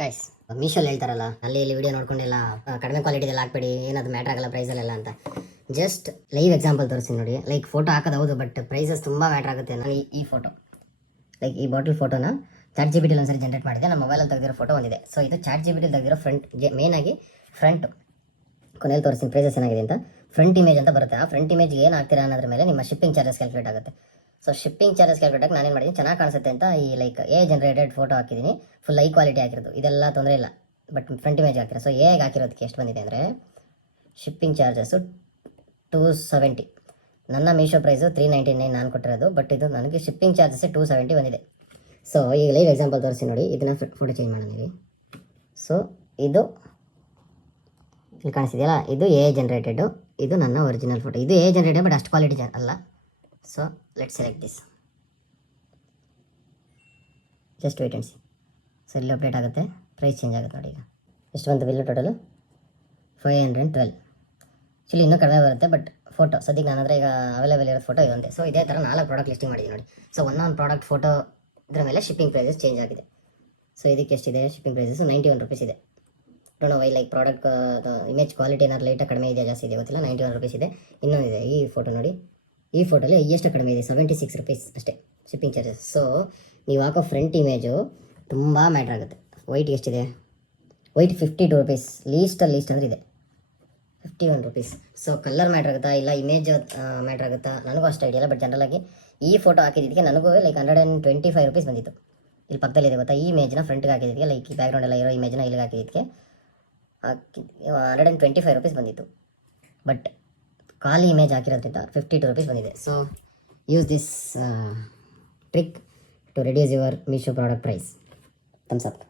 Guys, ಮೀಶೋಲ್ಲಿ ಹೇಳ್ತಾರಲ್ಲ, ಅಲ್ಲಿ ಇಲ್ಲಿ ವಿಡಿಯೋ ನೋಡ್ಕೊಂಡೆಲ್ಲ ಕಡಿಮೆ ಕ್ವಾಲಿಟಿದೆಲ್ಲ ಹಾಕ್ಬೇಡಿ, ಏನದು ಮ್ಯಾಟ್ರ್ ಆಗಲ್ಲ ಪ್ರೈಸಲ್ಲೆಲ್ಲ ಅಂತ. ಜಸ್ಟ್ ಲೈವ್ ಎಕ್ಸಾಂಪಲ್ ತೋರಿಸ್ತೀನಿ ನೋಡಿ. ಲೈಕ್ ಫೋಟೋ ಹಾಕೋದು ಹೌದು, ಬಟ್ ಪ್ರೈಸಸ್ ತುಂಬ ಮ್ಯಾಟ್ರ್ ಆಗುತ್ತೆ. ನಾನು ಈ ಫೋಟೋ, ಲೈಕ್ ಈ ಬಾಟಲ್ ಫೋಟೋನ ಚಾಟ್ ಜಿ ಬಿ ಟಿಲಿ ಒಂದ್ಸರಿ ಜನರೇಟ್ ಮಾಡಿದೆ. ನನ್ನ ಮೊಬೈಲಲ್ಲಿ ತೆಗೆದಿರೋ ಫೋಟೋ ಒಂದಿದೆ. ಸೊ ಇದು ಚಾಟ್ ಜಿ ಬಿ ಟಿಲಿ ತೆಗೆದಿರೋ ಫ್ರಂಟ್, ಮೇನಾಗಿ ಫ್ರಂಟ್ ಕೊನೆಯಲ್ಲಿ ತೋರಿಸ್ತೀನಿ ಪ್ರೈಸಸ್ ಏನಾಗಿದೆ ಅಂತ. ಫ್ರಂಟ್ ಇಮೇಜ್ ಅಂತ ಬರುತ್ತೆ. ಆ ಫ್ರಂಟ್ ಇಮೇಜ್ಗೆ ಏನು ಹಾಕ್ತೀರಾ ಅನ್ನೋದ್ರ ಮೇಲೆ ನಿಮ್ಮ ಶಿಪ್ಪಿಂಗ್ ಚಾರ್ಜಸ್ ಕ್ಯಾಲ್ಕುಲೇಟ್ ಆಗುತ್ತೆ. ಸೊ ಶಿಪ್ಪಿಂಗ್ ಚಾರ್ಜಸ್ ಕ್ಯಾಲ್ಕುಲೇಟ್ ನಾನೇನು ಮಾಡಿದ್ದೀನಿ, ಚೆನ್ನಾಗಿ ಕಾಣಿಸುತ್ತೆ ಅಂತ ಈ ಲೈಕ್ ಎ ಜನರೇಟೆಡ್ ಫೋಟೋ ಹಾಕಿದ್ದೀನಿ. ಫುಲ್ ಹೈ ಕ್ವಾಲಿಟಿ ಹಾಕಿರೋದು, ಇದೆಲ್ಲ ತೊಂದರೆ ಇಲ್ಲ. ಬಟ್ ಫ್ರಂಟ್ ಇಮೇಜ್ ಹಾಕಿರೋ. ಸೊ ಹೇಗೆ ಹಾಕಿರೋದಕ್ಕೆ ಎಷ್ಟು ಬಂದಿದೆ ಅಂದರೆ, ಶಿಪ್ಪಿಂಗ್ ಚಾರ್ಜಸ್ಸು 270. ನನ್ನ ಮೀಶೋ ಪ್ರೈಸು 399 ನಾನು ಕೊಟ್ಟಿರೋದು. ಬಟ್ ಇದು ನನಗೆ ಶಿಪ್ಪಿಂಗ್ ಚಾರ್ಜಸ್ 270 ಬಂದಿದೆ. ಸೊ ಈಗ ಲೈವ್ ಎಕ್ಸಾಂಪಲ್ ತೋರಿಸಿ ನೋಡಿ. ಇದನ್ನು ಫೋಟೋ ಚೇಂಜ್ ಮಾಡೋಣ ಇಲ್ಲಿ. ಸೊ ಇದು ಇಲ್ಲಿ ಕಾಣಿಸ್ತಿದೆಯಲ್ಲ, ಇದು ಎ ಜನರೇಟೆಡು, ಇದು ನನ್ನ ಒರಿಜಿನಲ್ ಫೋಟೋ. ಇದು ಎ ಜನರೇಟೆಡ್ ಬಟ್ ಅಷ್ಟು ಕ್ವಾಲಿಟಿ ಅಲ್ಲ. So let select this. Just wait and see. So ಇಲ್ಲಿ ಅಪ್ಡೇಟ್ ಆಗುತ್ತೆ, ಪ್ರೈಸ್ ಚೇಂಜ್ ಆಗುತ್ತೆ ನೋಡಿ. ಈಗ ಎಷ್ಟು ಬಂತು ಬಿಲ್ಲು ಟೋಟಲು? 512. ಆ್ಯಕ್ಚುಲಿ ಇನ್ನೂ ಕಡಿಮೆ ಬರುತ್ತೆ, ಬಟ್ ಫೋಟೋ ಸದ್ಯಕ್ಕೆ ನನ್ನ ಹತ್ರ ಈಗ ಅವೈಲೇಬಲ್ ಇರೋ ಫೋಟೋ ಇದೊಂದೇ. ಸೊ ಇದೇ ಥರ 4 ಪ್ರಾಡಕ್ಟ್ ಲಿಸ್ಟಿಂಗ್ ಮಾಡಿದ್ದೀನಿ ನೋಡಿ. ಸೊ ಒಂದೊಂದು ಪ್ರಾಡಕ್ಟ್ ಫೋಟೋ ಇದರ ಮೇಲೆ ಶಿಪ್ಪಿಂಗ್ ಪ್ರೈಸಸ್ ಚೇಂಜ್ ಆಗಿದೆ. ಸೊ ಇದಕ್ಕೆ ಎಷ್ಟಿದೆ ಶಿಪ್ಪಿಂಗ್ ಪ್ರೈಸಸ್? 91 ರೂಪೀಸ್ ಇದೆ. Don't know why, like product image quality ಏನಾದ್ರು ಲೈಟಾಗಿ ಕಡಿಮೆ ಇದೆಯಾ ಜಾಸ್ತಿ ಇದೆ ಗೊತ್ತಿಲ್ಲ. 91 ರೂಪೀಸ್ ಇದೆ. ಇನ್ನೊಂದಿದೆ ಈ ಫೋಟೋ ನೋಡಿ. ಈ ಫೋಟೋಲಿ ಎಷ್ಟು ಕಡಿಮೆ ಇದೆ? 76 ರೂಪೀಸ್ ಅಷ್ಟೇ ಶಿಪ್ಪಿಂಗ್ ಚಾರ್ಜಸ್. ಸೊ ನೀವು ಹಾಕೋ ಫ್ರಂಟ್ ಇಮೇಜು ತುಂಬ ಮ್ಯಾಟ್ರ್ ಆಗುತ್ತೆ. ವೈಟ್ ಎಷ್ಟಿದೆ? White 52 rupees. ಲೀಸ್ಟ್ ಅಂದರೆ ಇದೆ 51 ರೂಪೀಸ್. ಸೊ ಕಲರ್ ಮ್ಯಾಟ್ರ್ ಆಗುತ್ತಾ ಇಲ್ಲ ಇಮೇಜ್ ಮ್ಯಾಟ್ರ್ ಆಗುತ್ತಾ ನನಗೂ ಅಷ್ಟು ಐಡಿಯಾ ಇಲ್ಲ. ಬಟ್ ಜನರಲಾಗಿ ಈ ಫೋಟೋ ಹಾಕಿದ್ದಕ್ಕೆ ನನಗೂ ಲೈಕ್ 125 ರೂಪೀಸ್ ಬಂದಿತ್ತು. ಇಲ್ಲಿ ಪಕ್ಕದಲ್ಲಿದೆ ಗೊತ್ತಾ, ಈ ಇಮೇಜ್ನ ಫ್ರಂಟ್ಗೆ ಹಾಕಿದ್ದಕ್ಕೆ, ಲೈಕ್ ಈ ಬ್ಯಾಕ್ಗ್ರೌಂಡ್ ಎಲ್ಲ ಇರೋ ಇಮೇಜ್ನ ಇಲ್ಲಿಗೆ ಹಾಕಿದ್ದಕ್ಕೆ 125 ರೂಪೀಸ್ ಬಂದಿತ್ತು. ಬಟ್ ಖಾಲಿ ಇಮೇಜ್ ಹಾಕಿರೋದ್ರಿಂದ 52 ರೂಪೀಸ್ ಬಂದಿದೆ. So use this trick to reduce your Meesho product price. Thumbs up.